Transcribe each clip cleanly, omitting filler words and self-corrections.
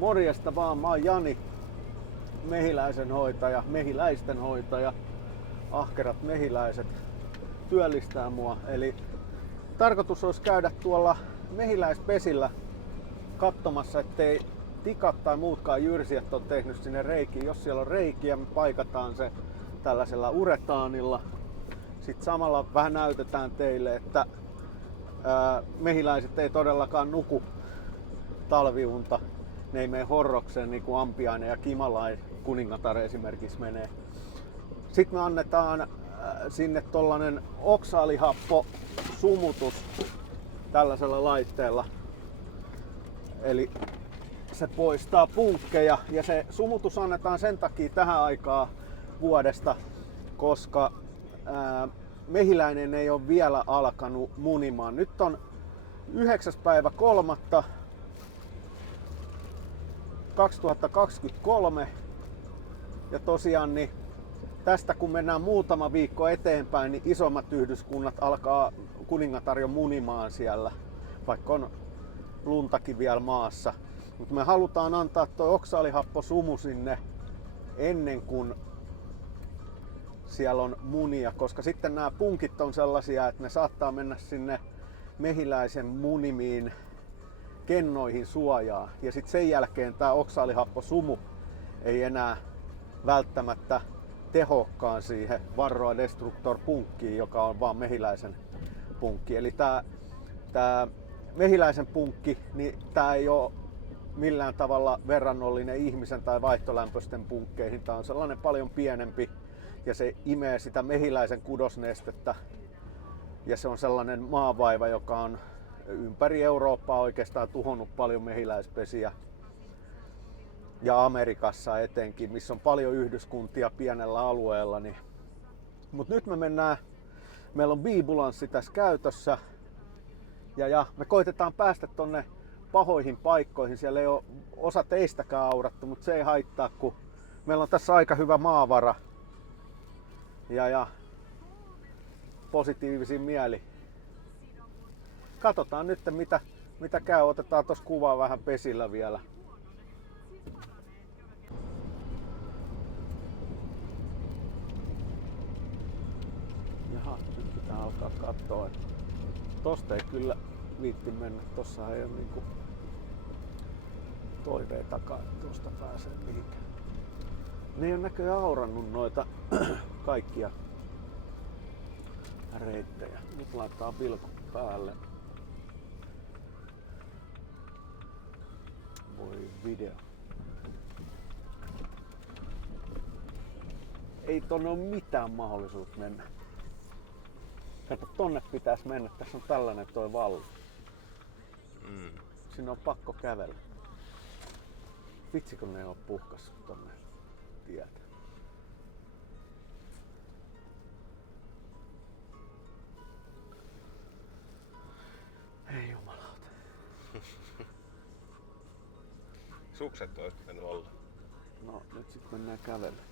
Morjesta vaan, mä oon Jani, mehiläisten hoitaja. Ahkerat mehiläiset työllistää mua. Eli tarkoitus olisi käydä tuolla mehiläispesillä katsomassa, ettei tikat tai muutkaan jyrsijät on tehnyt sinne reikiin. Jos siellä on reikiä, me paikataan se tällaisella uretaanilla. Sitten samalla vähän näytetään teille, että mehiläiset ei todellakaan nuku talviunta. Ne ei mene horrokseen niin kuin ampiainen ja kimalai kuningatar esimerkiksi menee. Sitten me annetaan sinne tollanen oksaalihappo sumutus tällaisella laitteella. Eli se poistaa punkkeja ja se sumutus annetaan sen takia tähän aikaan vuodesta, koska mehiläinen ei ole vielä alkanut munimaan. Nyt on 9.3.2023 ja tosiaan niin tästä kun mennään muutama viikko eteenpäin, niin isommat yhdyskunnat alkaa kuningatar jo munimaan siellä, vaikka on luntakin vielä maassa. Mutta me halutaan antaa tuo oksaalihapposumu sinne ennen kuin siellä on munia, koska sitten nämä punkit on sellaisia, että ne saattaa mennä sinne mehiläisen munimiin kennoihin suojaa. Ja sitten sen jälkeen tämä oksaalihapposumu ei enää välttämättä tehokkaan siihen Varroa Destructor punkkiin, joka on vaan mehiläisen punkki. Eli tämä mehiläisen punkki, niin tämä ei ole millään tavalla verrannollinen ihmisen tai vaihtolämpöisten punkkeihin. Tämä on sellainen paljon pienempi ja se imee sitä mehiläisen kudosnestettä. Ja se on sellainen maavaiva, joka on ympäri Eurooppaa oikeastaan tuhonnut paljon mehiläispesiä. Ja Amerikassa etenkin, missä on paljon yhdyskuntia pienellä alueella. Niin. Mutta nyt meillä on biibulanssi tässä käytössä. Ja me koitetaan päästä tonne pahoihin paikkoihin. Siellä ei ole osa teistäkään aurattu, mutta se ei haittaa, kun meillä on tässä aika hyvä maavara. Ja positiivisin mieli. Katsotaan nyt mitä käy. Otetaan tuossa kuvaa vähän pesillä vielä. Jaha, nyt pitää alkaa katsoa. Että tosta ei kyllä viitti mennä. Tossa ei ole niinku toiveitakaan, että tuosta pääsee mihinkään. Ne ei ole näköjään aurannut noita kaikkia reittejä. Nyt laittaa vilkut päälle. Voi video. Ei tonne ole mitään mahdollisuutta mennä. Kato, tonne pitäisi mennä. Tässä on tällainen toi valli. Sinne on pakko kävellä. Vitsi kun ne on puhkassut tonne tietä. Ei jumalauta. Sukset olisi pitänyt olla. No nyt sit mennään kävellä.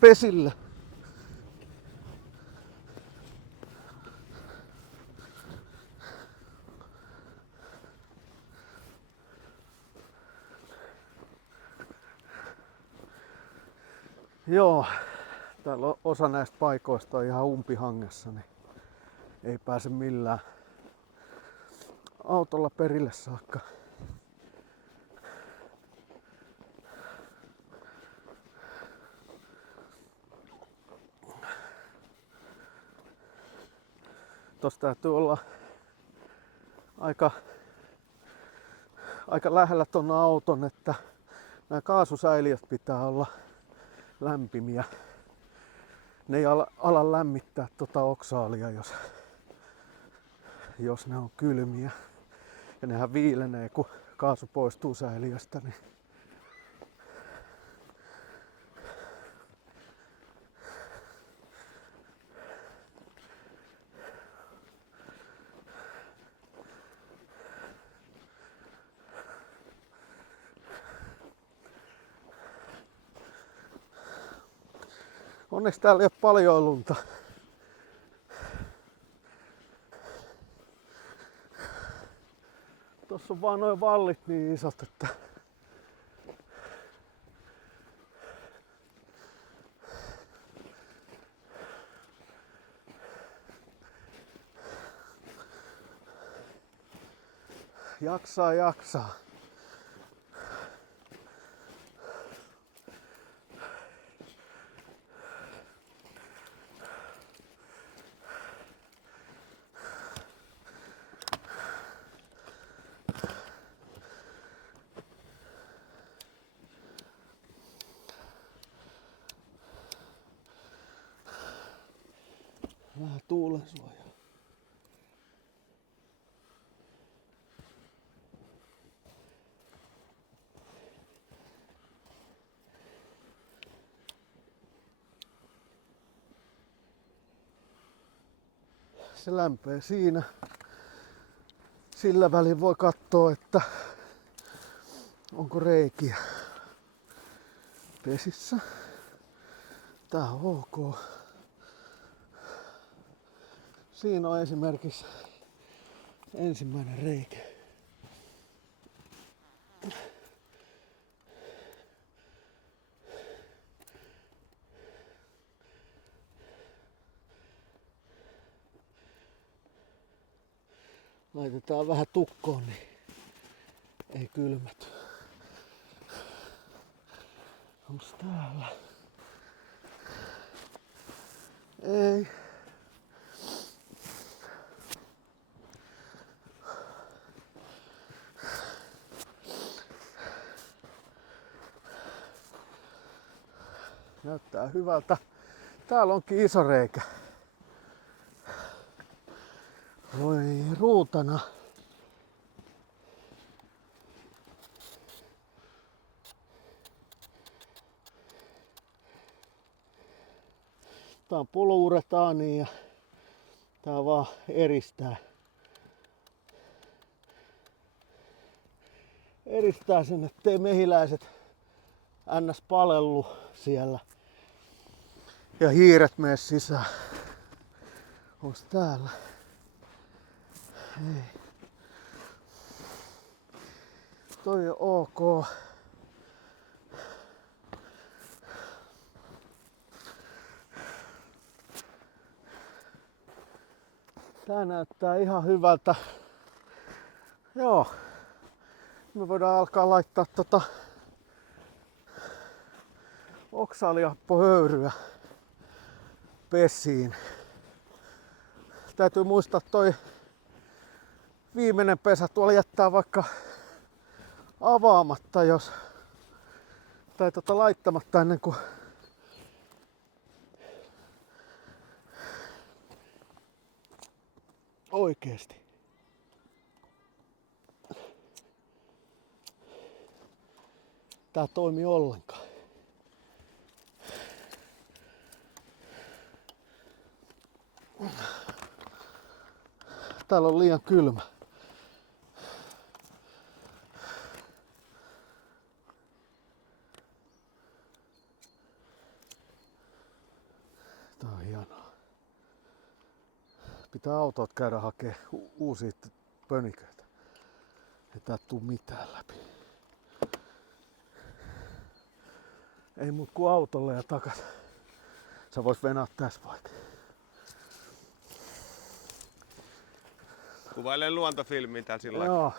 Pesillä. Joo, täällä on osa näistä paikoista on ihan umpihangessa, niin ei pääse millään autolla perille saakka. Tuossa täytyy olla aika lähellä ton auton, että nämä kaasusäiliöt pitää olla lämpimiä. Ne ei ala lämmittää tota oksaalia, jos ne on kylmiä. Ja nehän viilenee, kun kaasu poistuu säiliöstä. Niin onneksi täällä ei ole paljon lunta. Tässä on vaan noin vallit niin isot, että jaksaa. Vähän tuulensuojaa. Se lämpee siinä. Sillä välin voi katsoa, että onko reikiä pesissä. Tää on ok. Siinä on esimerkiksi ensimmäinen reikä. Laitetaan vähän tukkoon, niin ei kylmäty. Onks täällä? Ei. Näyttää hyvältä. Täällä onkin iso reikä. Voi ruutana. Tää on poluuretaani ja tää vaan eristää. Eristää sen, ettei mehiläiset ns. Palellu siellä. Ja hiiret mene sisään. Onks täällä? Ei. Toi on ok. Tää näyttää ihan hyvältä. Joo. Me voidaan alkaa laittaa oksaliappohöyryä pesiin. Täytyy muistaa toi viimeinen pesä tuolla jättää vaikka avaamatta, jos tai laittamatta ennen kuin oikeesti. Tää toimi ollenkaan. Täällä on liian kylmä. Tää on hienoa. Pitää autot käydä hakee uusia pöniköitä. Ei täältä tuu mitään läpi. Ei muut kuin autolle ja takas. Sä vois venää tässä vaikka. Kuvaile luontofilmiä täällä sillä Joo.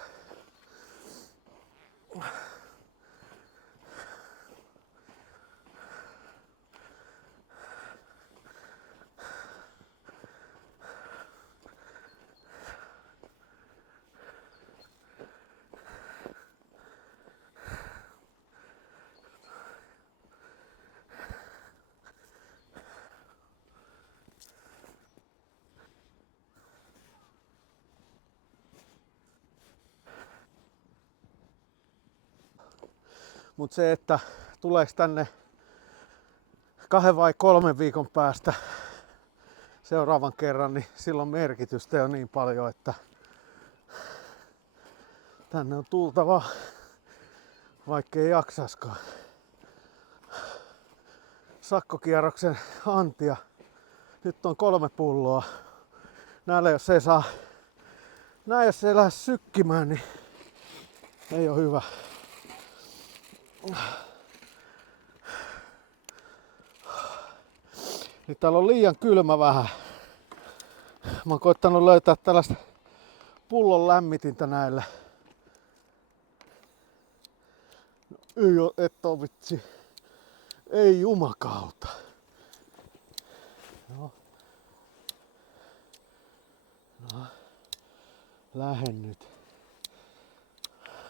Mut se, että tuleeks tänne 2 vai 3 viikon päästä seuraavan kerran, niin silloin merkitystä jo niin paljon, että tänne on tultava, vaikkei jaksaskaan. Sakkokierroksen antia. Nyt on 3 pulloa. Näillä jos ei lähde sykkimään, niin Ei oo hyvä. Nyt täällä on liian kylmä vähän. Mä oon koittanut löytää tällaista pullon lämmitintä näille. No, ei oo, et oo vitsi. Ei jumakauta. No. No. Lähen nyt.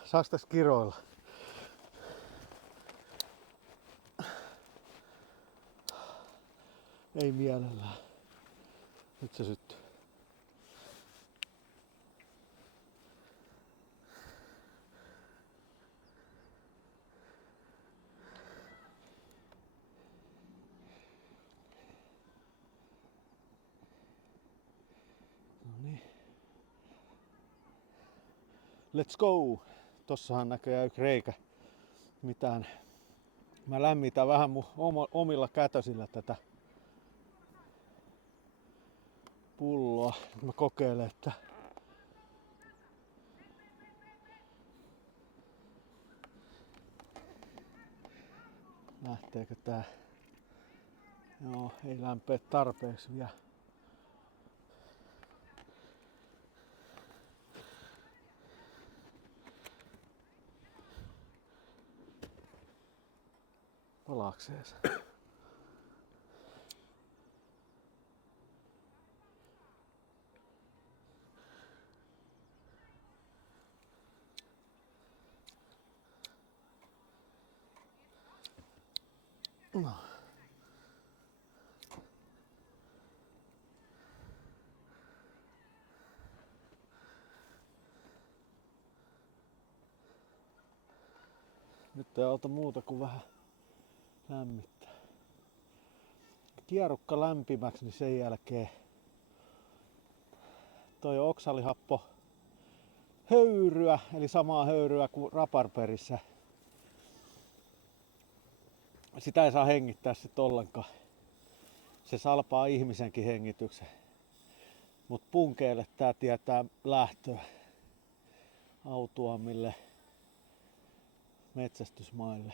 Saaks täs kiroilla? Ei mielellään. Nyt se syttyy. Noniin. Let's go! Tossahan näköjään yksi reikä. Mitään. Mä lämmitän vähän mun omilla kätösillä tätä pulloa. Mä kokeilen, että lähteekö tää. Joo, ei lämpee tarpeeksi vielä. Palaakseen se? No. Nyt ei auta muuta kuin vähän lämmittää. Kierukka lämpimäksi, niin sen jälkeen toi oksalihappo höyryä, eli samaa höyryä kuin raparperissä. Sitä ei saa hengittää sit ollenkaan. Se salpaa ihmisenkin hengityksen. Mut punkeille tää tietää lähtöä autuammille metsästysmaille.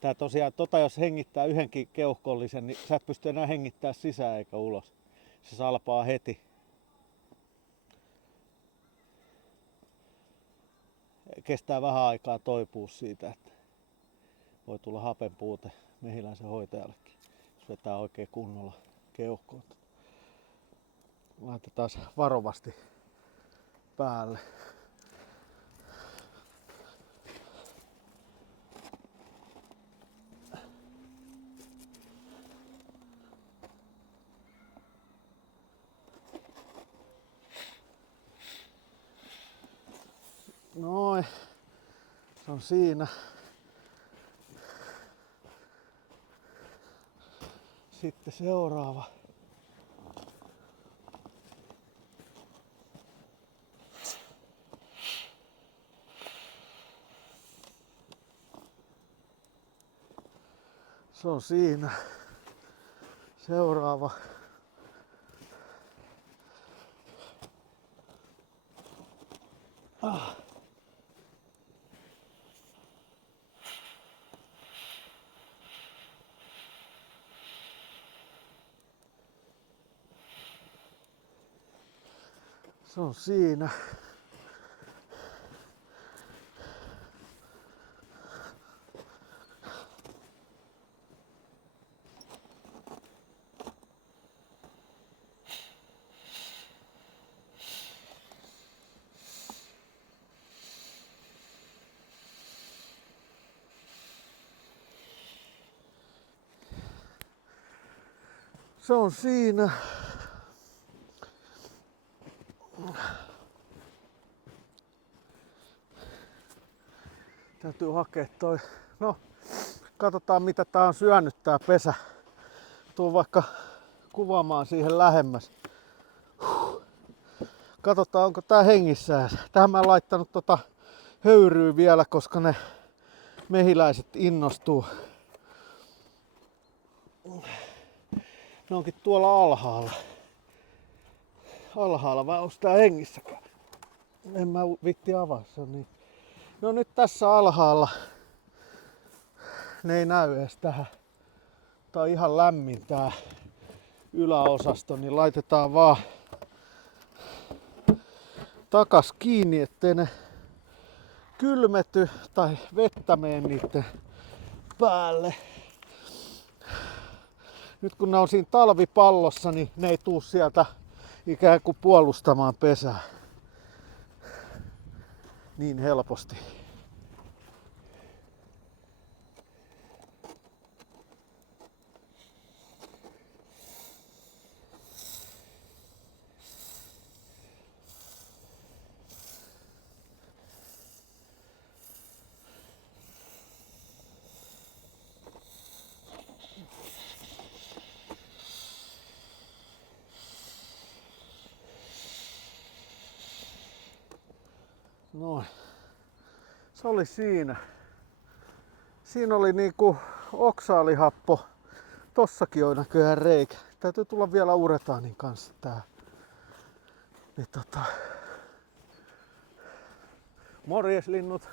Tää tosiaan, jos hengittää yhdenkin keuhkollisen, niin sä et pysty enää hengittää sisään eikä ulos. Se salpaa heti. Kestää vähän aikaa toipua siitä, että voi tulla hapenpuute mehiläisen hoitajallekin, jos vetää oikein kunnolla keuhkoon. Laitetaan varovasti päälle. Noin, se on siinä. Sitten seuraava. Se on siinä. Seuraava. Se on siinä. Se on siinä. Täytyy hakea toi. No, katsotaan mitä tää on syönyt tää pesä. Tuun vaikka kuvaamaan siihen lähemmäs. Katsotaan onko tää hengissään. Tähän mä en laittanut höyryä vielä, koska ne mehiläiset innostuu. Ne onkin tuolla alhaalla. Alhaalla vai onko tää hengissäkään? En mä vitti avaa, se on niin. No nyt tässä alhaalla. Ne ei näy edes tähän. Tää on ihan lämmin tää yläosasto, niin laitetaan vaan takas kiinni, ettei ne kylmety tai vettä mene niiden päälle. Nyt kun ne on siinä talvipallossa, niin ne ei tuu sieltä ikään kuin puolustamaan pesää niin helposti. Noin. Se oli siinä. Siinä oli niinku oksaalihappo. Tossakin on näköjään reikä. Täytyy tulla vielä uretaanin kanssa tää. Niin morjeslinnut.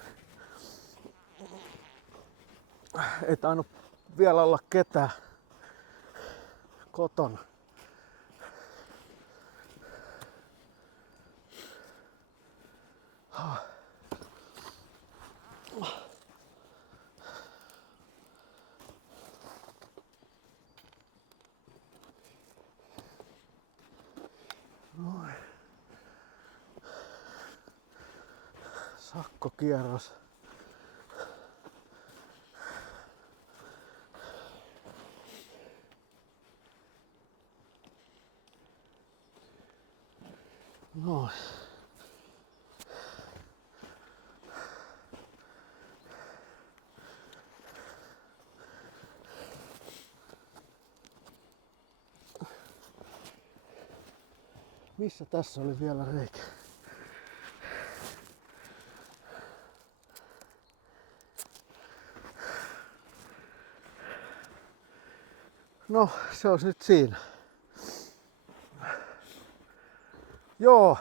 Ei tainnut vielä olla ketään kotona. Noin. Sakkokierros. Noin. Missä tässä oli vielä reikä? No, se on nyt siinä. Joo.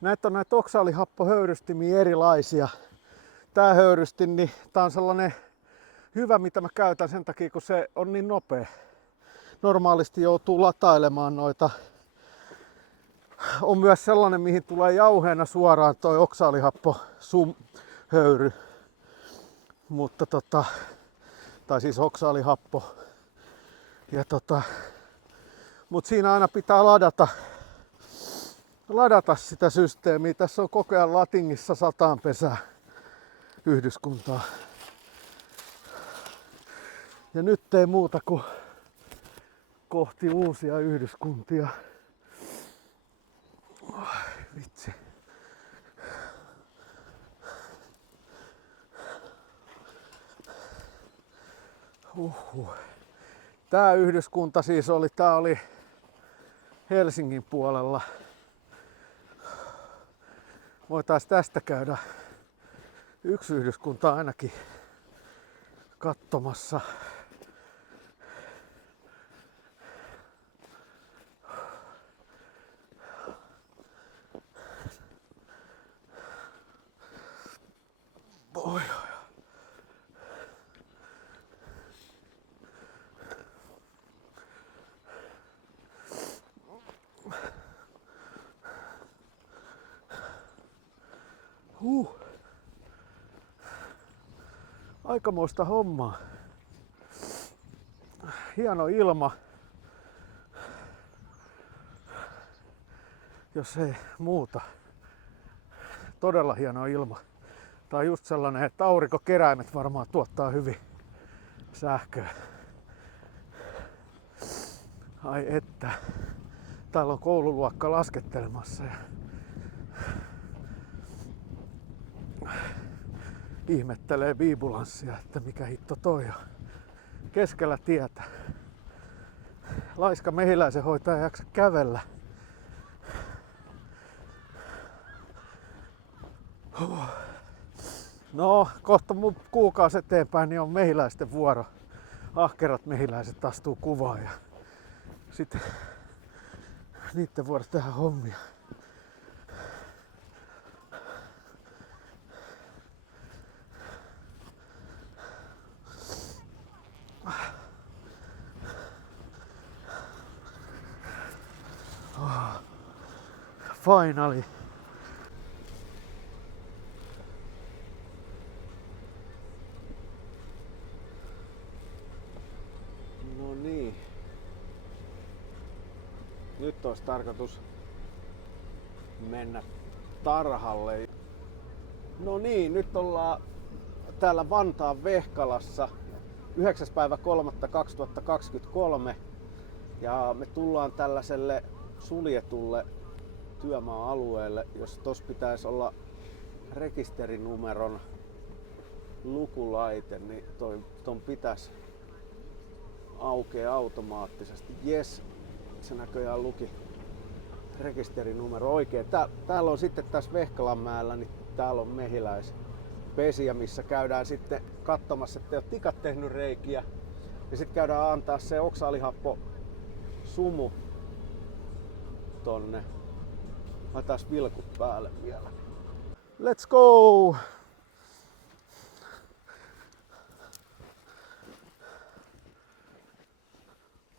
Näitä on näitä oksaalihappohöyrystimiä erilaisia. Tää höyrystin, niin tää on sellainen hyvä, mitä mä käytän sen takia, kun se on niin nopea. Normaalisti joutuu latailemaan noita. On myös sellainen, mihin tulee jauheena suoraan toi oksaalihappo höyry. Mutta tai siis oksaalihappo. Ja mut siinä aina pitää ladata sitä systeemiä. Tässä on koko ajan latingissa 100 pesää yhdyskuntaa. Ja nyt ei muuta kuin kohti uusia yhdyskuntia. Vitsi. Tää yhdyskunta siis oli Helsingin puolella. Voitaisiin tästä käydä yksi yhdyskunta ainakin katsomassa. Aikamoista hommaa. Hieno ilma. Jos ei muuta. Todella hieno ilma. Tää on just sellainen, että aurinkokeräimet varmaan tuottaa hyvin sähköä. Ai että. Täällä on koululuokka laskettelemassa. Ihmettelee viibulanssia, että mikä hitto toi on. Keskellä tietä. Laiska mehiläisen hoitaja ei jaksa kävellä. No, kohta mun kuukausi eteenpäin niin on mehiläisten vuoro. Ahkerat mehiläiset astuu kuvaan ja sitten niitten vuoro tehdä hommia. finally. No niin. Nyt olisi tarkoitus mennä tarhalle. No niin, nyt ollaan täällä Vantaan Vehkalassa 9.3.2023 ja me tullaan tällaiselle suljetulle työmaa-alueelle, jossa tossa pitäisi olla rekisterinumeron lukulaite, niin ton pitäisi aukeaa automaattisesti. Jes, se näköjään luki rekisterinumero oikein. Täällä on sitten tässä Vehkalanmäellä, niin täällä on mehiläispesiä, missä käydään sitten katsomassa, että ei ole tikat tehnyt reikiä. Ja sitten käydään antaa se oksaalihappo sumu tonne. Laitetaan vilkut päälle vielä. Let's go!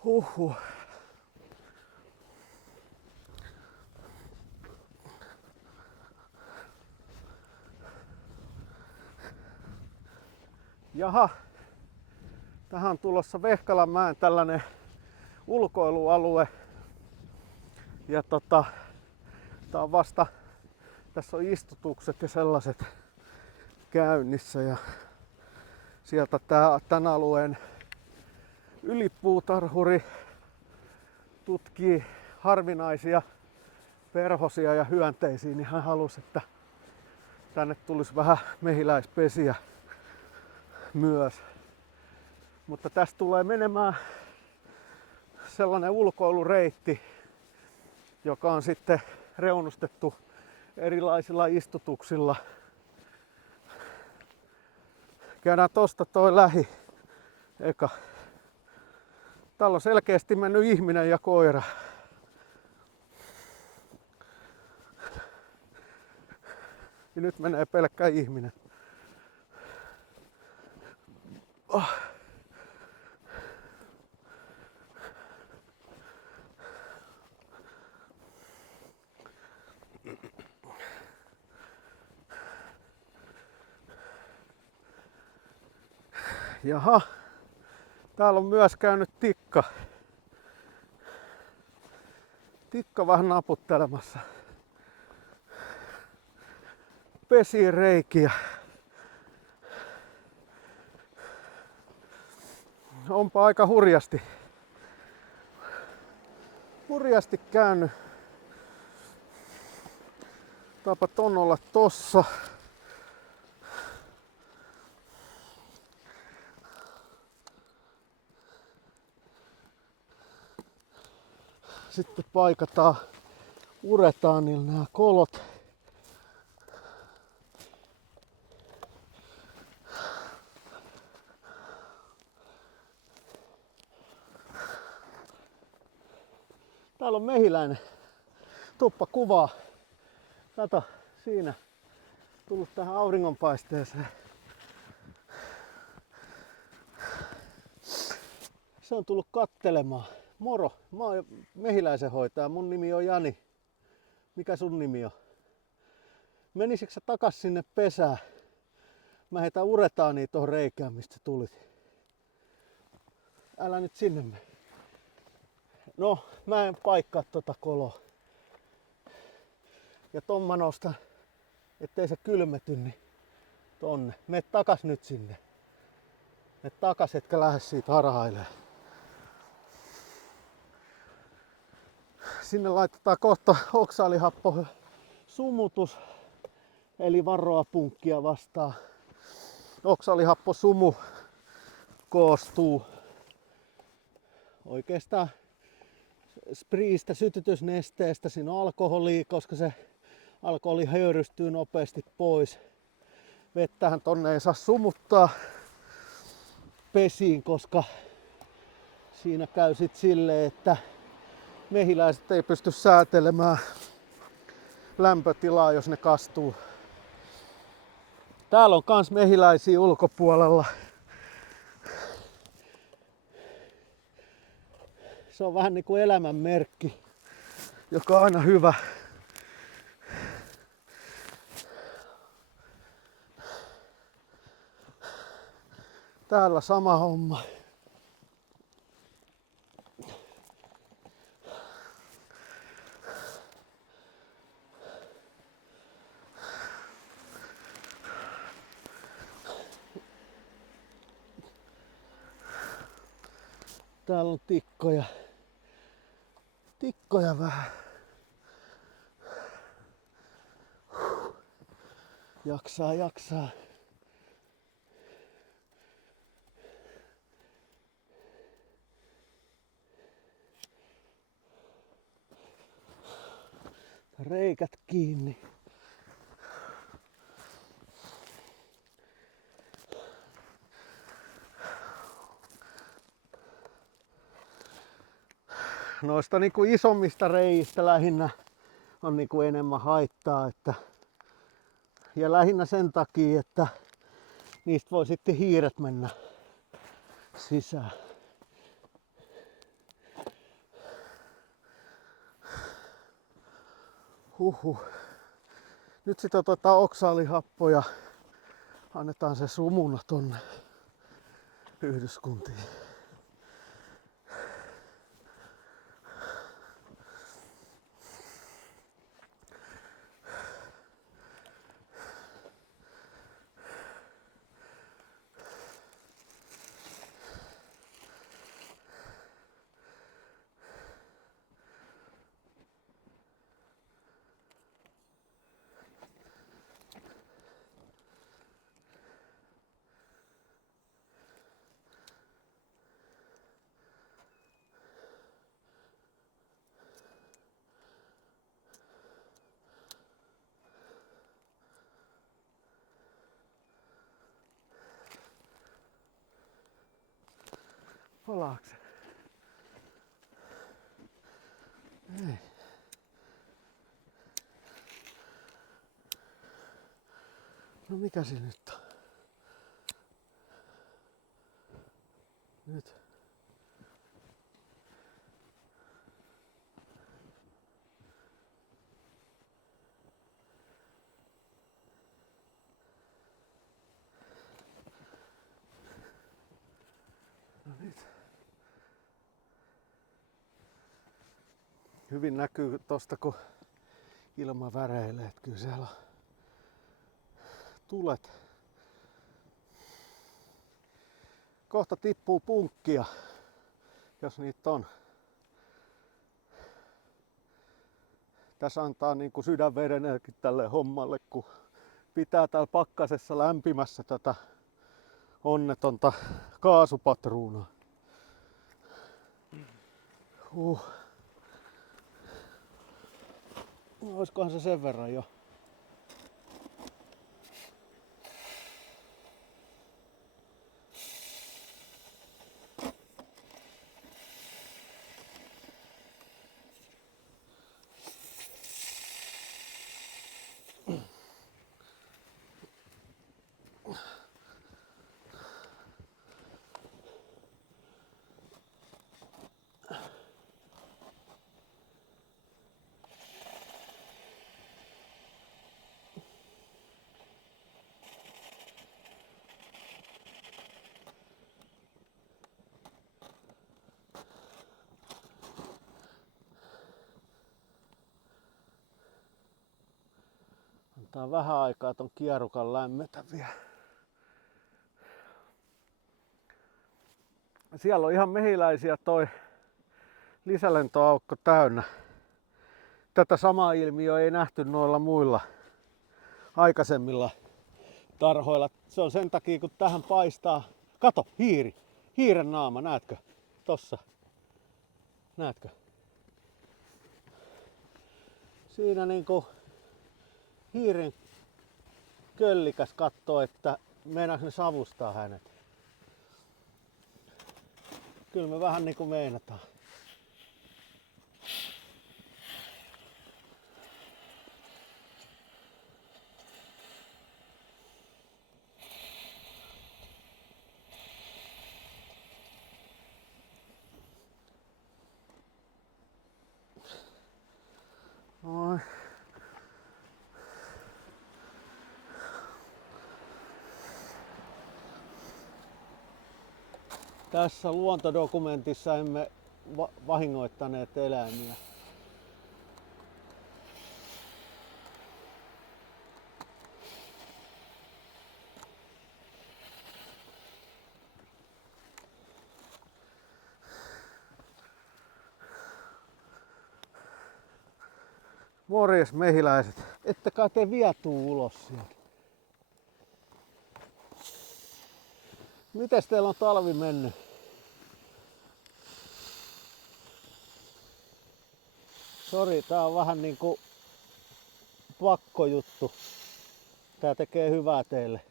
Huhhuh. Jaha, tähän on tulossa Vehkalanmäen tällainen ulkoilualue. Ja tää on vasta, tässä on istutukset ja sellaiset käynnissä ja sieltä tän alueen ylipuutarhuri tutkii harvinaisia perhosia ja hyönteisiä, niin hän halusi, että tänne tulisi vähän mehiläispesiä myös. Mutta tästä tulee menemään sellainen ulkoilureitti, joka on sitten reunustettu erilaisilla istutuksilla. Käydään tosta toi lähi eka. Täällä on selkeästi mennyt ihminen ja koira. Ja nyt menee pelkkä ihminen. Oh. Jaha, täällä on myös käynyt tikka. Tikka vähän naputtelemassa. Pesiin reikiä. Onpa aika hurjasti käynyt. Tapa ton olla tossa. Sitten paikataan, uretaan niillä nämä kolot. Täällä on mehiläinen. Tuppa kuvaa. Kato, siinä. Tullut tähän auringonpaisteeseen. Se on tullut kattelemaan. Moro, mä oon mehiläisenhoitaja. Mun nimi on Jani. Mikä sun nimi on? Menisikö sä takas sinne pesään? Mä heitän uretaania tohon reikään, mistä tulit. Älä nyt sinne mene. No, mä en paikkaa tota koloa. Ja ton mä nostan, ettei se kylmety, niin tonne. Mene takas nyt sinne. Mene takas, etkä lähde siitä harhailemaan. Sinne laitetaan kohta oksaalihappo sumutus, eli varoa punkkia vastaan. Oksaalihappo sumu koostuu oikeastaan spriistä, sytytysnesteestä. Siinä on alkoholia, koska se alkoholi höyrystyy nopeasti pois. Vettähän tonne ei saa sumuttaa pesiin, koska siinä käy sit silleen, että mehiläiset ei pysty säätelemään lämpötilaa, jos ne kastuu. Täällä on kans mehiläisiä ulkopuolella. Se on vähän niin kuin elämänmerkki, joka on aina hyvä Täällä sama homma. Täällä on tikkoja. Tikkoja vähän. Jaksaa. Reikät kiinni. Noista niinku isommista reiistä lähinnä on niinku enemmän haittaa, ja lähinnä sen takia, että niistä voi sitten hiiret mennä sisään. Nyt sitten otetaan oksaalihappo ja annetaan se sumuna tonne yhdyskuntiin. Palaaks se? Ei. No mikä se nyt on? Nyt. No nyt. Hyvin näkyy tosta kun ilma väreilee, että kyllä siellä on tulet. Kohta tippuu punkkia, jos niitä on. Tässä antaa niinku sydänverenäkin tälle hommalle, kun pitää täällä pakkasessa lämpimässä tätä onnetonta kaasupatruunaa. Oiskohan se sen verran jo? Antaa vähän aikaa ton kierukan lämmetä vielä. Siellä on ihan mehiläisiä toi lisälentoaukko täynnä. Tätä samaa ilmiöä ei nähty noilla muilla aikaisemmilla tarhoilla. Se on sen takia kun tähän paistaa. Kato, hiiri. Hiiren naama, näetkö? Tossa. Näetkö? Siinä niinku hiiren köllikäs kattoo, että meinaako ne savustaa hänet. Kyllä me vähän niinku meinataan. Noin. Tässä luontodokumentissa emme vahingoittaneet eläimiä. Morjes mehiläiset, ette kai te vielä tuu ulos sieltä. Mites teillä on talvi mennyt? Sori, tää on vähän niinku pakkojuttu. Tää tekee hyvää teille.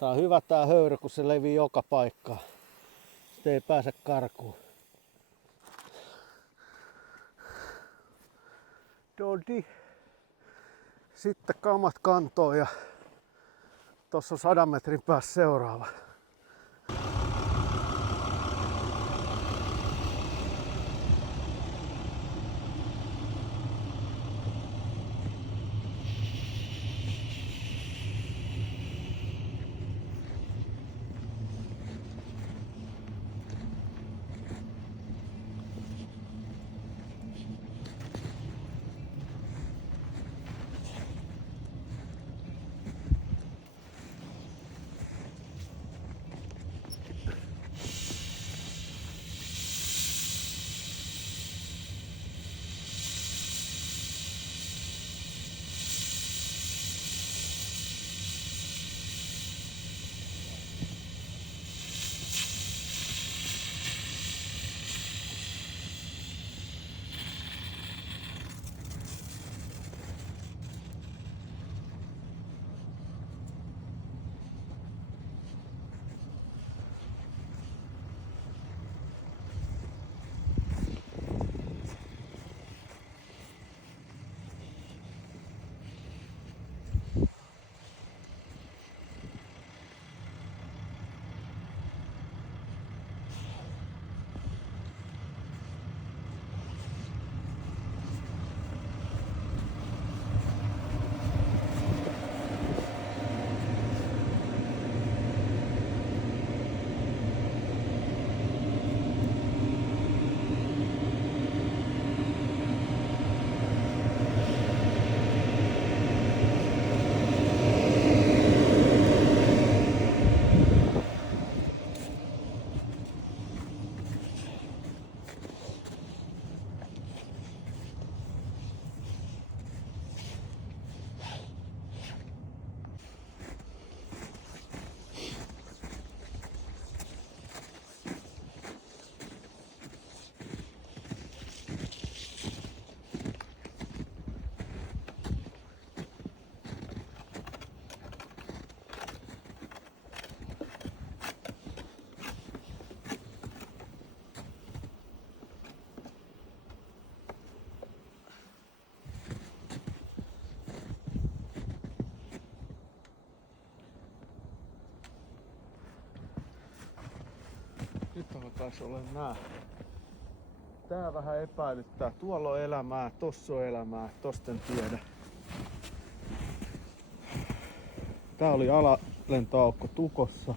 Tää on hyvä tää höyrä, kun se levii joka paikkaan. Sitten ei pääse karkuun. Dodi. Sitten kamat kantoon ja tossa on 100 metrin päässä seuraava. Nyt alkaisi olla nää. Tää vähän epäilyttää. Tuolla on elämää, tossa on elämää, tosta en tiedä. Tää oli alalentoaukko tukossa.